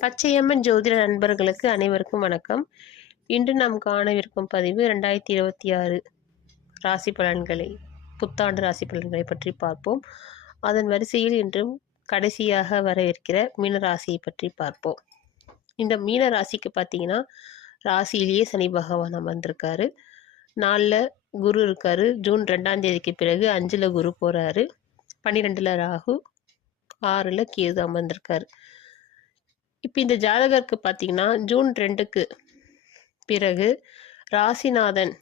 பச்சையம்மன் ஜோதிட நண்பர்களுக்கு அனைவருக்கும் வணக்கம். இன்று நாம் காணவிருக்கும் பதிவு 2026 ராசி பலன்களை, புத்தாண்டு ராசி பலன்களை பற்றி பார்ப்போம். அதன் வரிசையில் இன்றும் கடைசியாக வரவிருக்கிற மீன ராசியை பற்றி பார்ப்போம். இந்த மீன ராசிக்கு பார்த்தீங்கன்னா, ராசியிலேயே சனி பகவான் அமர்ந்திருக்காரு. 4ல் குரு இருக்காரு. ஜூன் 2ஆம் தேதிக்கு பிறகு 5ல் குரு போகிறாரு. 12ல் ராகு, 6ல் கேது அமர்ந்திருக்காரு. இப்போ இந்த ஜாதகருக்கு பார்த்தீங்கன்னா, ஜூன் 2க்கு பிறகு ராசிநாதன்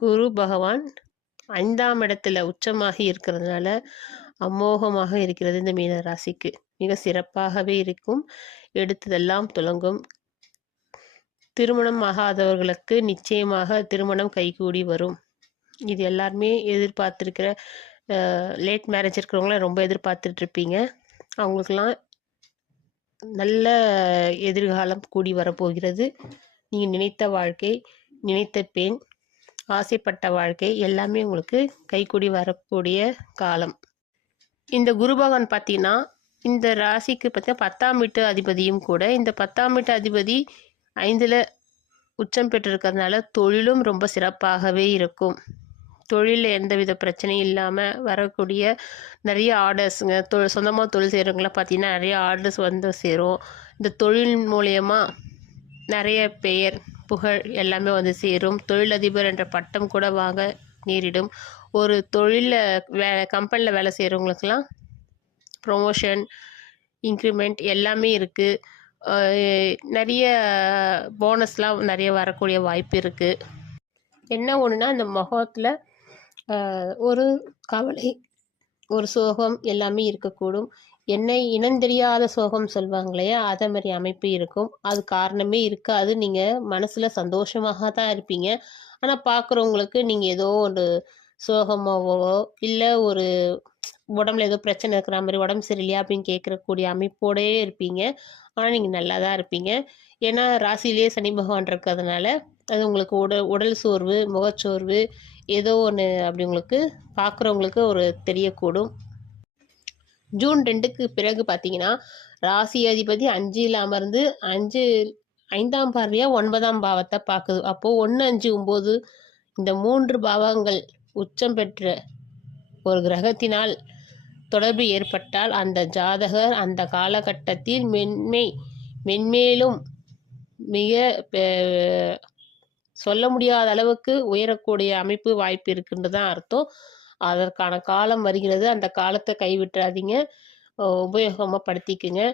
குரு பகவான் 5ஆம் இடத்துல உச்சமாகி இருக்கிறதுனால அமோகமாக இருக்கிறது. இந்த மீன ராசிக்கு மிக சிறப்பாகவே இருக்கும். எடுத்ததெல்லாம் துலங்கும். திருமணம் ஆகாதவர்களுக்கு நிச்சயமாக திருமணம் கைகூடி வரும். இது எல்லாருமே எதிர்பார்த்துருக்கிற, லேட் மேரேஜ் இருக்கிறவங்களாம் ரொம்ப எதிர்பார்த்துட்ருப்பீங்க. அவங்களுக்கெல்லாம் நல்ல எதிர்காலம் கூடி வரப்போகிறது. நீங்கள் நினைத்த வாழ்க்கை, நினைத்த பெண், ஆசைப்பட்ட வாழ்க்கை எல்லாமே உங்களுக்கு கைகூடி வரக்கூடிய காலம். இந்த குரு பகவான் பார்த்தீங்கன்னா, இந்த ராசிக்கு பார்த்தீங்கன்னா 10ஆம் வீட்டு அதிபதியும் கூட. இந்த 10ஆம் வீட்டு அதிபதி 5ல் உச்சம் பெற்றிருக்கிறதுனால தொழிலும் ரொம்ப சிறப்பாகவே இருக்கும். தொழிலில் எந்தவித பிரச்சனையும் இல்லாமல் வரக்கூடிய நிறைய ஆர்டர்ஸுங்க, சொந்தமாக தொழில் செய்கிறவங்களாம் பார்த்தீங்கன்னா நிறைய ஆர்டர்ஸ் வந்து சேரும். இந்த தொழில் மூலயமா நிறைய பெயர், புகழ் எல்லாமே வந்து சேரும். தொழிலதிபர் என்ற பட்டம் கூட வாங்க நேரிடும். ஒரு தொழிலில் கம்பெனியில் வேலை செய்கிறவங்களுக்கெல்லாம் ப்ரொமோஷன், இன்க்ரிமெண்ட் எல்லாமே இருக்குது. நிறைய போனஸ்லாம் நிறைய வரக்கூடிய வாய்ப்பு இருக்குது. என்ன ஒன்றுனா, இந்த முகத்தில் ஒரு கவலை, ஒரு சோகம் எல்லாமே இருக்கக்கூடும். என்னை இனந்தெரியாத சோகம் சொல்லுவாங்க இல்லையா, அதை மாதிரி அமைப்பு இருக்கும். அது காரணமே இருக்காது. நீங்கள் மனசில் சந்தோஷமாக தான் இருப்பீங்க. ஆனால் பார்க்குறவங்களுக்கு நீங்கள் ஏதோ ஒரு சோகமாகவோ இல்லை ஒரு உடம்புல ஏதோ பிரச்சனை இருக்கிற மாதிரி, உடம்பு சரியில்லையா அப்படின்னு கேட்கக்கூடிய அமைப்போடே இருப்பீங்க. ஆனால் நீங்கள் நல்லா தான் இருப்பீங்க. ஏன்னா ராசியிலேயே சனி பகவான் இருக்கிறதுனால அது உங்களுக்கு உடல் சோர்வு, முகச்சோர்வு ஏதோ ஒன்று அப்படி உங்களுக்கு பார்க்குறவங்களுக்கு ஒரு தெரியக்கூடும். ஜூன் 2க்கு பிறகு பார்த்தீங்கன்னா, ராசி அதிபதி 5ல் அமர்ந்து 5ஆம் பார்வையாக 9ஆம் பாவத்தை பார்க்குது. அப்போது 1, 5, 9 இந்த 3 பாவங்கள் உச்சம் பெற்ற ஒரு கிரகத்தினால் தொடர்பு ஏற்பட்டால் அந்த ஜாதகர் அந்த காலகட்டத்தில் மென்மேலும் மிக சொல்ல முடியாத அளவுக்கு உயரக்கூடிய அமைப்பு வாய்ப்பு இருக்குன்னு தான் அர்த்தம். அதற்கான காலம் வருகிறது. அந்த காலத்தை கைவிட்டுறாதீங்க, உபயோகமாக படுத்திக்குங்க.